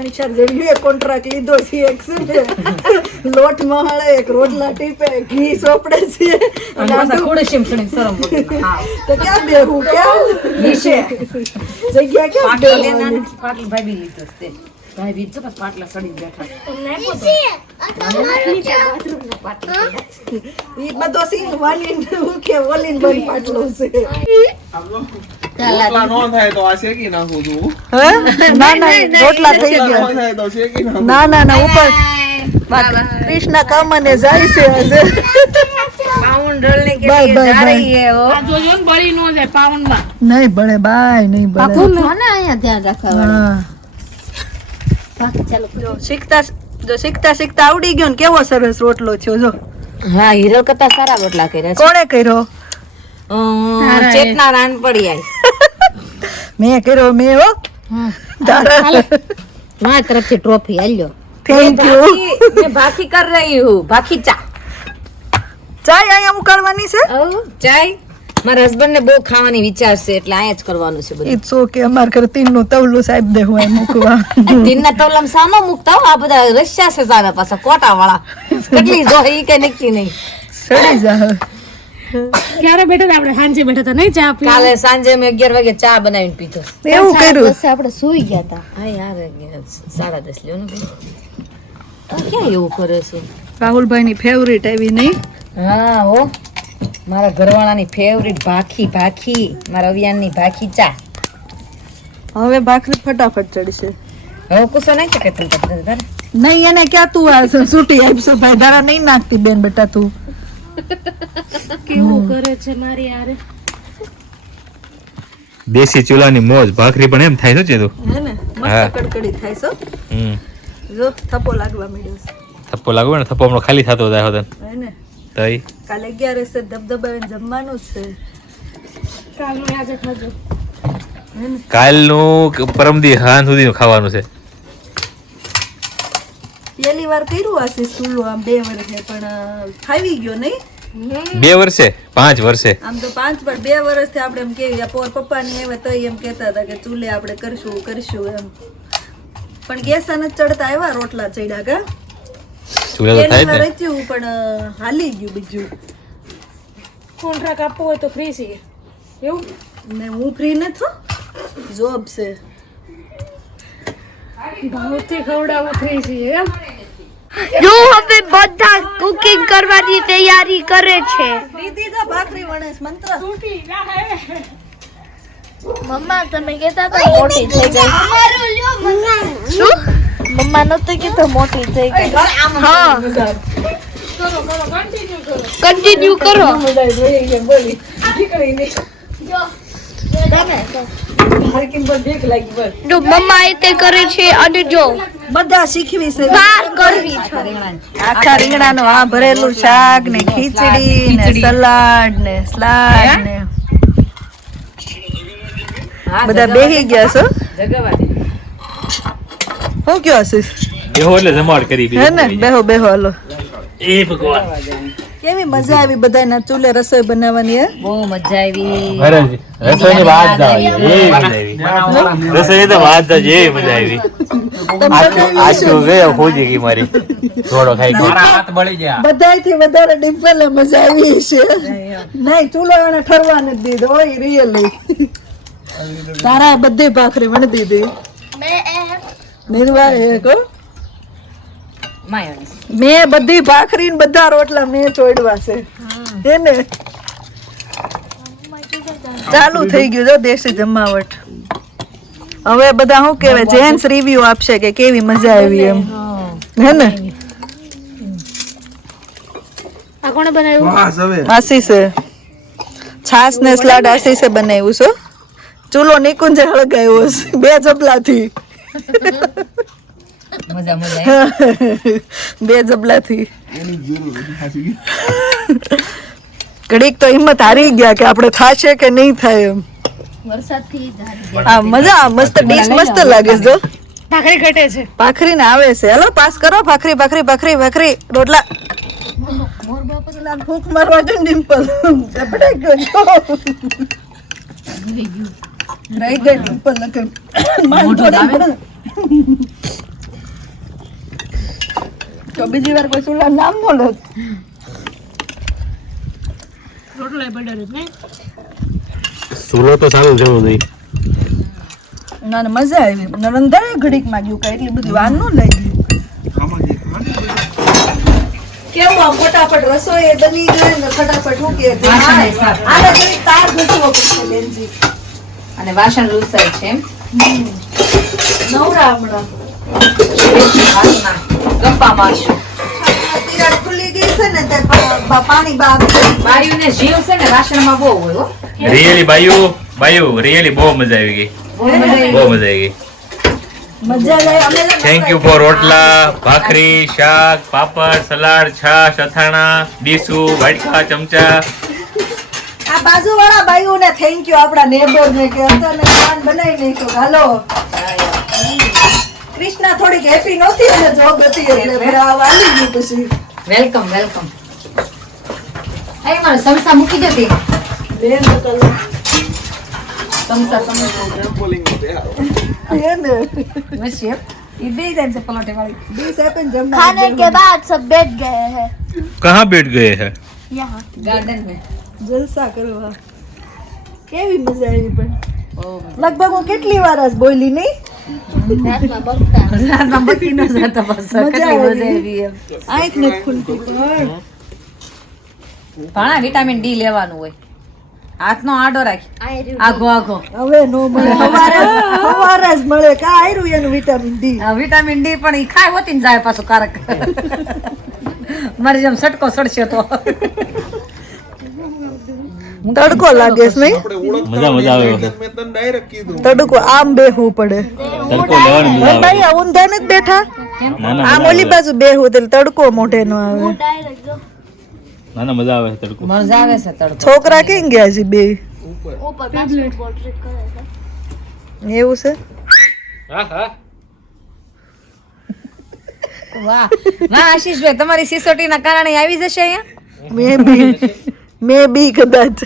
3-4 જણીએ contract લીધો છે. એક છે લોટ મહાળે, એક રોટલા ટીપે, ઘી સોપડે છે. તો ક્યાં બેહું, ક્યાં જગ્યા ક્યાં બેહવાની? ઈ બધો સીન વાલીન ઉકે ઓલીન બન પાટલો છે. રોટલા નો થાય તો આ શેકી નાખું છું. ના ના રોટલા થઈ નો ગયા. થાય તો શેકી નાખું. ના ના ના ઉપર કૃષ્ણ કામને જાય છે આજે. પાઉન્ડ ડોલને કે બાય, બાય, જા બાય. રહી હે વો આ જોજો ને બળી નો જાય પાઉન્ડ માં. નહીં ભળે બાય, નહીં ભળે. અહીંયા ધ્યાન રાખવા હા. જો શીખતા શીખતા આવડી ગયો ને કેવો સરસ રોટલો થયો જો. હા હિરલ કરતા સારા રોટલા કર્યા છે. કોણે કર્યો? ચેતના રાન પડી આઈ મેં કર્યો, મેં હો. તારા મારી તરફથી ટ્રોફી આલ્યો. Thank you. मैं भाखी कर रही हूँ भाखी चा ચાય અહીંયા ઉકાળવાની છે. ચાય મારા હસબન્ડ ને બહુ ખાવાની વિચાર છે એટલે અહીંયા જ કરવાનું છે બધું. It's okay. અમાર ઘર તીનનું તવલું સાહેબ દે હું અહીં મૂકવા. દિનના તવલામ સાનો મુકતા હો આ બધા રશિયા છે સારા પાછા કોટા વાળા કેટલી જો ઈ કે નક્કી નહીં. સડી જા. ક્યારે બેઠા હતા આપણે? સાંજે બેઠા હતા નહીં ચા પીવા? કાલે સાંજે મેં 11 વાગે ચા બનાવીને પીધો. એવું કર્યું. આપણે સુઈ ગયા હતા. હા યાર 10:30 લ્યો ને ભાઈ ક્યાં એવું કરે છે. રાહુલભાઈ ની ફેવરિટ આવી નહીં. હા હો મારા ઘરવાળાની ફેવરિટ ભાખી મારા અવિયાનની ભાખી ચા. હવે ભાખરી ફટાફટ ચડશે. હવે કુસો નહીં કે તું નહીં એને ક્યાં તું આ સૂટી આપશો ભાઈ? તારા નહીં નાખતી બેન બેટા તું. કેવું કરે છે મારી યાર. દેશી ચૂલાની મોજ. ભાખરી પણ એમ થાય છે તું. હે ને હા. મસ્ત કડકડી થાય છે. જો થપ્પો લાગવા માંડ્યો છે. થપ્પો લાગવો ને થપ્પો હમણાં ખાલી થતો જાય હોત હે ને તઈ કાલે 11 છે ધબધબાવીને જમવાનું જ છે. કાલનું આજે ખાજો. કાલનું પરમદી હાન સુધીનું ખાવાનું છે. પહેલી વાર કર્યું આશીષ ચૂલો આમ 2 વર્ષે પણ ખાવી ગયો નહીં. 2 વર્ષે 5 વર્ષે આમ તો 5 પણ 2 વર્ષથી આપણે એમ કેવી પોર પપ્પાની આવે તો એમ કહેતા હતા કે ચૂલે આપણે કરશું એમ. પણ ગેસ ન ચડતા આવ્યા રોટલા ચડ્યા કા ચૂલા તો થાય જ ને. રચ્યું પણ હાલી ગયું બીજું. કોન્ટ્રાક્ટ આપવો હોય તો ફ્રી છે એવું? ને હું ફ્રી નથી, જોબ છે. ભાવથી ખવડાવવા ફ્રી છે એમ? જો હવે બધા કુકિંગ કરવાની તૈયારી કરે છે. દીદી તો ભાખરી વણેસ મંત્ર. મમ્મા તમે કહેતા હતા મોટી થઈ ગઈ. શું? મમ્મા નતો કીધું મોટી થઈ ગઈ. હા કન્ટિન્યુ કરો. જો મમ્મા એ તે કરે છે અને જો બધા શીખવી છે. વાર કરવી છે. આખા રીંગણાનું આ ભરેલું શાક ને ખીચડી ને સલાડ ને સ્લાડ ને બધા બેહી ગયા છો. હું કયો આશીષ? બેહો એટલે જમાડ કરી હે ને બેહો હાલો. એ ભગવાન કેવી મજા આવી બધાના ચૂલે રસોઈ બનાવવાની. હે બહુ મજા આવી. રસોઈની વાત જાય એ મજા આવી. રસોઈ તો વાત જાય એ મજા આવી. આખું ગયો ખોજી ગઈ મારી થોડો ખાઈ ગયો. બધાયથી વધારે ડિમ્પલ મજા આવી છે. નહીં ચૂલો એને ઠરવા નથી દીધો હોય રિયલી. તારા બધી ભાખરી વણી દીધી. નિર્વાહ કહો માયોનીઝ મેં બધી ભાખરી ને બધા રોટલા મેં ચોડવા છે. એને ચાલુ થઈ ગયું જો દેશી જમાવટ. હવે બધા શું કહેવાય જેન્ટ્સ રિવ્યુ આપશે કે કેવી મજા આવી એમ. હે ને આ કોણે બનાવ્યું? વાહ સવે. આશીષે છાસ ને સલાડ આશીષે બનાવ્યું છે. ચૂલો નિકુંજે હળગાવ્યો છે 2 જબલાથી. મજા 2 જબલાથી. એની જરૂર નથી ખાસી. ઘડીક તો હિંમત હારી ગયા કે આપણે થાશે કે નહીં થાય એમ. આ મજા મસ્ત ડીશ મસ્ત લાગે છે જો. ભાખરી ઘટે છે. ભાખરી ને આવે છે. હાલો પાસ કરો. ભાખરી રોટલા. ભૂખ મારવા જો ડિમ્પલ ઝપડાઈ ગયો. રહી ગઈ ડિમ્પલ નકર નાખ્યો બીજી વાર કોઈ ચૂલા નામ નો લે રોટલા પડ્યો ને ચૂલો તો સારું જવું જોઈએ. ના મજા આવી નરંધારે ઘડીક માં ગયું કઈ એટલી બધી વાર નો લાગી કેવું આમ ફટાફટ રસોઈ બની ગઈ ને ફટાફટ હું કે આને કોઈ તાર ઘસવો પડશે બેનજી અને વાસણ લૂસાય છે એમ નવરા હમણાં હાથના ગપ્પા મારશું. તિરાડ ખુલી ગઈ છે ને તે પાણી બહાર બાયુને જીવ છે ને વાસણમાં બહુ હોય હો. રિયલી બાયુ રિયલી બહુ મજા આવી ગઈ. બહુ મજા આવી ગઈ. મજા લાય અમે લોકો થેન્ક યુ ફોર રોટલા, ભાખરી, શાક, પાપડ, સલાડ, છાશ, અથાણા, ડીસુ, વાટકા, ચમચા. આ બાજુવાળા બાયુને થેન્ક યુ આપણા નેબર ને કે અત્યારે ખાન બનાવી નાખ્યો હાલો કૃષ્ણા થોડીક હેપી નહોતી અને જોબ હતી એટલે ફેર આ વાલી ગઈ પછી વેલકમ વેલકમ. અહીં મારે સમસા મૂકી દેતી. બેન તો કલો સમસા ટ્રેમ્પોલિંગ માં બેહારો. એને મસ્ત એ બે જાય છે પલોટે વાળી. 20 સેકન્ડ જમવા खाने के बाद सब बैठ गए हैं કહાં બેઠ ગયે હે? यहाँ ગાર્ડન में જલસા કરવા કેવી મજા આવી પણ લગભગ હું કેટલી વાર આજ બોલી નહીં રાતમાં બકી ન જતા બસ મજા કેટલી મજા આવી. આવી એમ. આંખ નથી ખુલતી પણ ઘણા વિટામિન ડી લેવાનું હોય. હાથનો આડો રાખ. આઘો આઘો. હવે નો મળે હવારે જ મળે કા આયરું એનું વિટામિન ડી આ વિટામિન ડી પણ ઈ ખાય હોતી ને જાય પાછું કારક. મારી જેમ સટકો સડશે તો તડકો લાગે છે નહીં આપણે ઓળખ મજા આવે. મેં તને ડાયરેક્ટ કીધું તડકો આમ બેહવું પડે તડકો લેવાની મજા આવે. ભાઈ આ ઊંધા નથી બેઠા ના ના આમ ઓલી બાજુ બેહવું એટલે તડકો મોઢે નો આવે डायरेक्ट जो ના ના મજા આવે તડકો. મજા આવે છે તડકો. છોકરા કેમ ગયા છે બે ऊपर बास्केटबॉल ट्रिक करे था એવું છે વાહ વાહ આશીષભાઈ તમારી સિસોટીના કારણે આવી જશે અહીંયા. મે બી કદાચ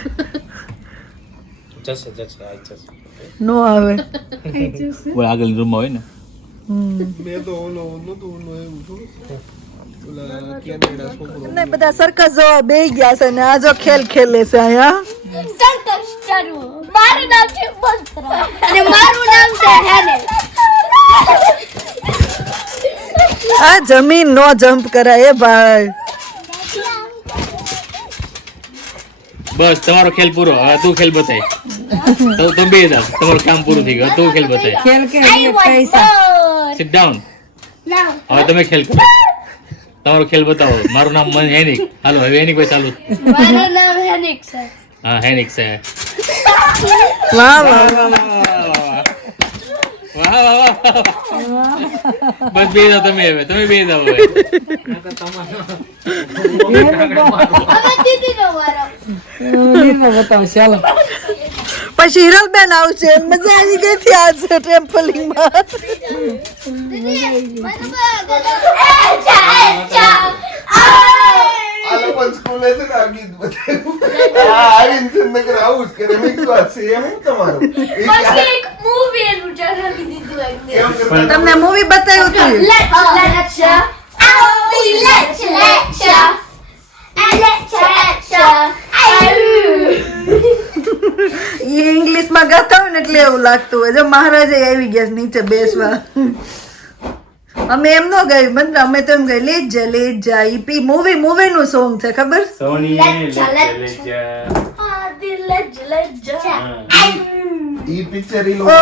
નો આવે બોલ આગળ રૂમમાં હોય ને. મેં તો ઓલો નતું ઓલો એવું થોડું ઓલા કેનેડા છોકરો ને બધા સરકસ જોવા બેહી ગયા છે ને આ જો ખેલ ખેલે છે અહીંયા सर्कस चालू मारू नाम से मंत्रा अरे मारू नाम से है ने આ જમીન નો જમ્પ કરાય એ ભાઈ બસ તમારો ખેલ પૂરો. હવે તું ખેલ બતાય. તો તમે બે જાવ. તમારું કામ પૂરું થઈ ગયું. તું ખેલ બતાય. ખેલ કે એટલે પૈસા. Sit down. now હવે તમે ખેલ કરો. તમારો ખેલ બતાવો. મારું નામ મન હેનિક. હાલો હવે હેનિક ભાઈ ચાલુ. मारू नाम है निक सर હા હેનિક છે. વાહ વાહ વાહ વાહ વાહ. બસ બે જાવ તમે હવે. તમે બે જાવ હવે. अब दीदी नो मारो બતાવો ચાલો. પછી હિરલબેન આવશે મજા આવી ગઈ થી આજ ટ્રેમ્પોલિંગ માં दीदी मनु अच्छा अच्छा આ લોકો સ્કૂલે છે ને આ ગીત બતાવ્યું આ આવીને છે નગર આવું જ કરે મેં કીધું આ સેમ હું તમારું એ बस ક્યાં- एक मूवी है लुटा रखी दी तू एक કેમ કરતા તમને મૂવી બતાવ્યું હતું lecture એ ઇંગ્લિશ માં ગાતા હોય ને એટલે એવું લાગતું હોય જો મહારાજે આવી ગયા છે નીચે બેસવા અમે એમ નો ગઈ બંધ અમે તો એમ ગઈ લે જા ઈ પી મૂવી નું સોંગ છે ખબર ઈ પિક્ચર ઈ ઓ લોકો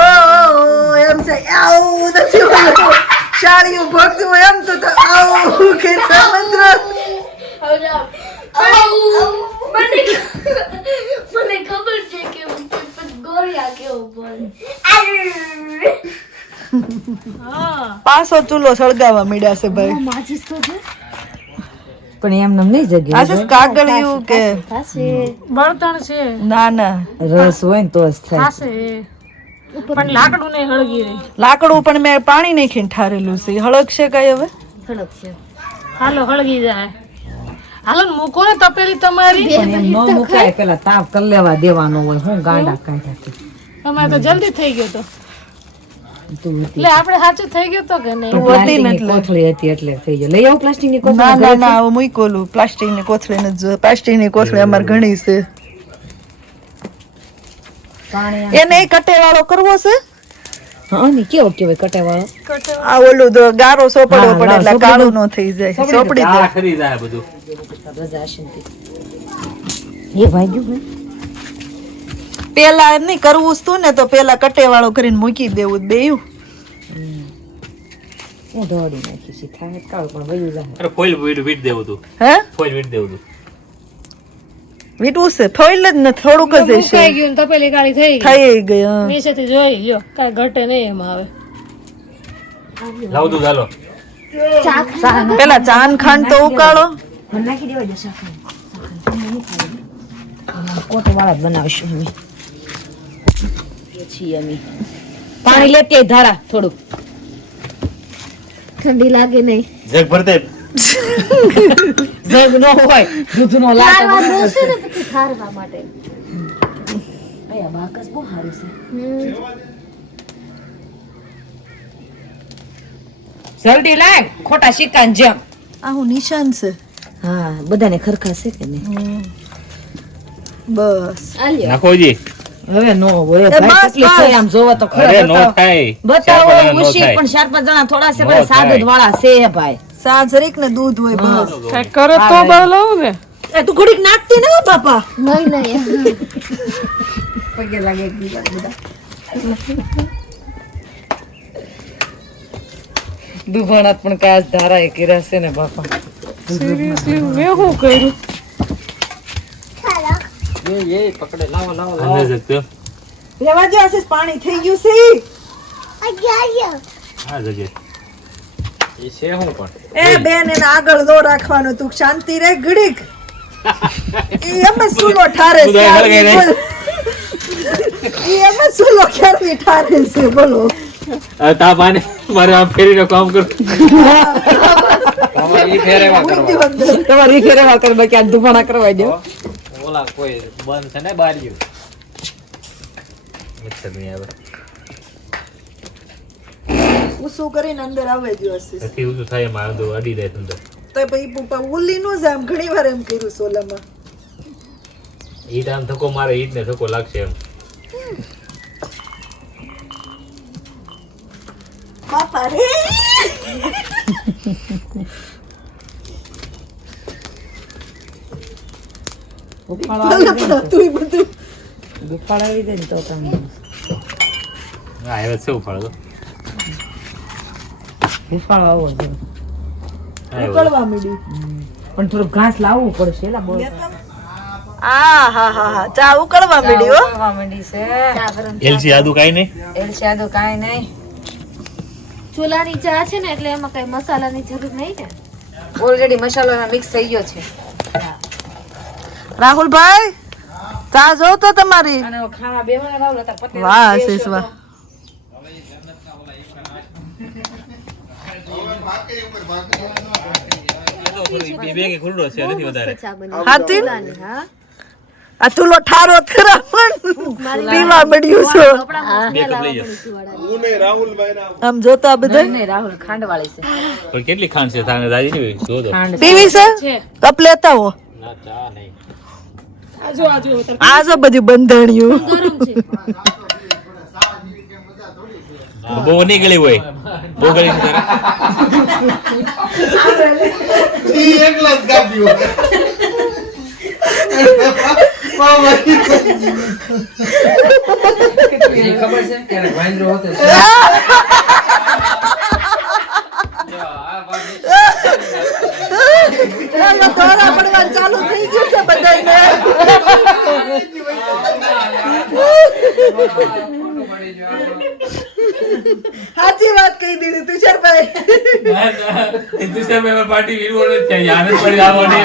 એમ છે આવું નથી ઓલું શાળીઓ ભરતું હોય એમ તો આવું કે સમુદ્ર મને ખબર છે કે ગોળિયા કેવું બોલે પાછો ચૂલો સળગાવવા મળ્યા છે ભાઈ માચીસ તો છે પણ એમ નમ નહીં જગ્યા આ છે કાગળિયું કે બળતણ છે ના ના રસ હોય ને તો જ થાય. થાશે પણ લાકડું નહીં હળગી રહી. લાકડું પણ મેં પાણી નાખીને ઠારેલું છે હળગશે કઈ હવે હાલો હળગી જાય. હાલો ને મૂકો ને તપેલી તમારી. પણ એમ ન મુકાય પેલા તાપ કરી લેવા દેવાનો હોય. હું ગાંડા કાઢ્યા. તમારે તો જલ્દી થઈ ગયો તો એટલે આપણે સાચું થઈ ગયું તો કે નહીં? પ્લાસ્ટિકની કોથળી હતી એટલે થઈ ગયો. લઈ આવો પ્લાસ્ટિકની કોથળી. ના ના ના હવે મૂકોલું પ્લાસ્ટિકની કોથળી ને જો પ્લાસ્ટિકની કોથળી અમારે ઘણી છે. પાણી એને કટેવાળો કરવો છે. હા ની કેવો કેવાય કટાવાળો. આ ઓલું તો ગારો સોપડવો હા, પડે એટલે સોપડી કાળું ન થઈ જાય. સોપડી દે. આ ખરી જાય બધું. બધા શાંતિ. એ ભાગ્યું હે. પેલા એમ નહીં કરવું જ તું ને તો પેલા કટેવાળો કરીને મૂકી દેવું બેયું. હું દોડી નાખી છે થાય કાળ પણ વયું જાય. અરે ફોઇલ વીટ દેવું તું. હે ફોઇલ વીટ દેવું તું. વીટવું છે ફોઈલ જ ને થોડુંક જ મુકાઈ હશે. ગયું ને તપેલી કાળી થઈ ગઈ. થઈ ગઈ હા. નીચેથી જોઈ લ્યો કાંઈ ઘટે નહીં એમાં આવે. લાવ દઉં ચાલો. પેલા ચાન ખાંડ તો ઉકાળો. મને નાખી દેવા દો સાખર. કોટવાળા જ બનાવશું અમે. છીએ અમે. પાણી લેતી આય ધારા થોડું. ઠંડી લાગે નહીં. જગ ભરતે જગ નો હોય દૂધનો લાટ ઠારવા જોશે ને પછી ઠારવા માટે. આયા બાકસ બહુ સારું છે. જલ્દી લાગ ખોટા શિકાન જેમ. આ હું નિશાન છે. હા બધાને ખરખા છે કે નહીં. બસ નાખોજી. હવે નો હોય એ ભાઈ બસ, કેટલી બસ. છે આમ જોવો તો ખરા અરે નો બતાવો. થાય. બતાવો ચાર પાંચ નો ઉશી થાય. પણ 4-5 જણા થોડા છે નો બધા સાદું થાય. વાળા છે ભાઈ. સા જરીક ને દૂધ હોય બસ. કાંઈક કરો તો બોલો ને. એ તું ઘડીક નાખતી ને હો બાપા. નહીં નહીં. પગે લાગે એકબીજા બધા. દુભાણાત પણ કાચ ધારા એ કર્યા છે ને બાપા. સિરિયસલી મેં શું કર્યું? અંદર જતો. રેવા દે આશીષ પાણી થઈ ગયું છે. આ જગ્યાએ. એ બેન એને આગળ નો રાખવાનો તું શાંતિ રે ઘડીક. ઈ એમ જ સુલો ઠારે છે. ઉધાર ગઈ રે. ઈ એમ જ સુલો ક્યારની ઠારે છે બોલો. આ તા પાને મારે આમ ફેરીને કામ કરું. મૂકી અંદર. તમારી ફેરવા કર બાકી આ દુભાણા કરવા દો. મચ્છર નહીં આવે. ઊંચું કરીને અંદર આવે દો આશીષ. નથી ઊંધું થાય એમાં આંધો અડી જાય અંદર. તો પછી ઉલ્લી નો જાય એમ ઘણી વાર એમ કર્યું સોલામાં. ઈટ આમ ધક્કો મારે ઈટ ને ધક્કો લાગશે એમ. બાપા રે. ઉફાળો આવી જાય ને તું બધું ઉફાળો આવી જાય ને તો તમે હા હવે શું ફાળો. ઉફાળો આવો છે ઉકળવા માંડી. પણ થોડું ઘાસ લાવવું પડશે એલા બોલ. હા હા હા હા ચા ઉકળવા માંડી હો. ઉકળવા માંડી છે. એલસી આદુ કાઈ નહીં. એલસી આદુ કાંઈ નહીં. ચૂલાની ચા છે ને એટલે એમાં કઈ મસાલાની જરૂર નહીં ને. ઓલરેડી મસાલો મિક્સ થઈ ગયો છે. રાહુલભાઈ ચા જો તો તમારી. અને હવે ખાવા બેહવાના રાવ લતા પતે. વાહ આશીષ વાહ. બે કે ખુરડો છે નથી વધારે. ચા બની હાથી ચૂલાની, હા. આ ચૂલો ઠારો ખરા પણ પીવા મળ્યું છો. કપડામાં બે smell કપ લઈ આવવા જાઓ. મળી ચૂલાની. આમ જોતા બધા નહીં રાહુલ ખાંડ વાળી છે. પણ કેટલી ખાંડ છે થાને દાદી ની જો દો. ખાંડ પીવી છે કપ લેતા હો. ના ચા નહીં. આ જો બધું બંધાણ્યું. ગરમ છે. બહુ નહીં ગળી હોય. બહુ ગળી છે તારે. ઈ એકલા જ કાપ્યું. ચાલો દોરા પડવા ચાલુ થઈ ગયું છે બધાને. સાચી વાત કહી દીધી તુષારભાઈ. પાર્ટી વીરવો નથી યાદ જ પડી આવવાની.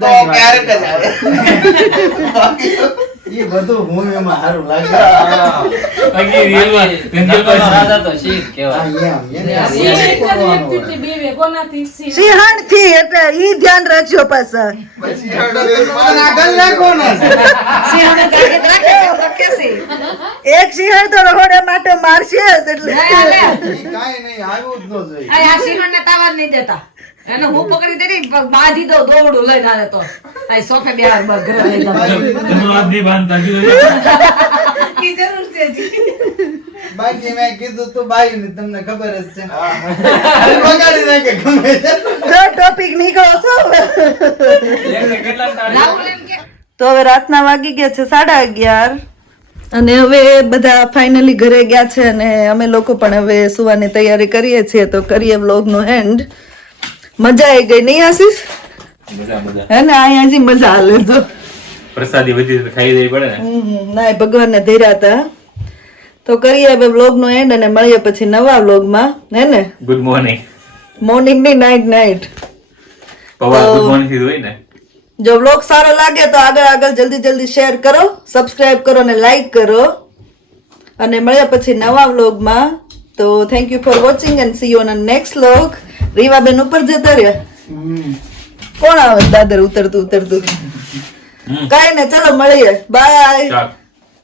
તો ક્યારેક જ આવે. એ બધું હું એમાં સારું લાગે. બાકી રીલમાં હા, એમ, એને શીખ કરવાનું હોય. કોનાથી સિંહણ થી, એટલે ઈ ધ્યાન રાખજો પાછા. પછી આગળ આગળ રાખો ને સિંહણનું તાકીદ રાખે તો કેસી. એક સિંહણ તો રહોડે માટે મારશે જ, એટલે નહીં હાલે. ઈ કાંઈ નહીં આવ્યું જ ન જોઈએ. આ સિંહણને તાવા જ નહીં દેતા. એને હું પકડી દેતી બાંધી દઉં દોવડું લઈને આને તો આ સોફે બે ઘરે લઈ જાઉં. ઈ જરૂર છે જી. બાકી મેં કીધું તું બાઈ ને તમને ખબર જ છે અરે બગાડી નાખે ગમે તે. જો ટોપિક નીકળો છો. રાહુલ એમ કે તો હવે રાતના વાગી ગયા છે 11:30 અને હવે બધા ફાઇનલી ઘરે ગયા છે અને અમે લોકો પણ હવે સુવાની તૈયારી કરીએ છીએ. તો કરીએ વ્લોગનો એન્ડ. મજા આવી ગઈ નહીં આશીષ? હે ને અહીંયાથી મજા હાલે તો. પ્રસાદી બધી તો ખાઈ દેવી પડે ને. ના ભગવાનને ધર્યા હતા. તો કરીએ હવે વ્લોગનો એન્ડ અને મળીએ પછી નવા વ્લોગમાં, હે ને? Good morning. મોર્નિંગ ની નાઇટ. પવા ગુડ મોર્નિંગ થી હોય ને. જો વ્લોગ સારો લાગે તો આગળ જલ્દી શેર કરો, સબસ્ક્રાઇબ કરો અને લાઈક કરો અને મળ્યા પછી નવા વ્લોગમાં. તો thank you for watching and see you on next vlog. રીવાબેન ઉપર જતા રહ્યા. કોણ આવે દાદર ઉતરતું? કાઈ ને, ચલો મળીએ. બાય. ચાલ.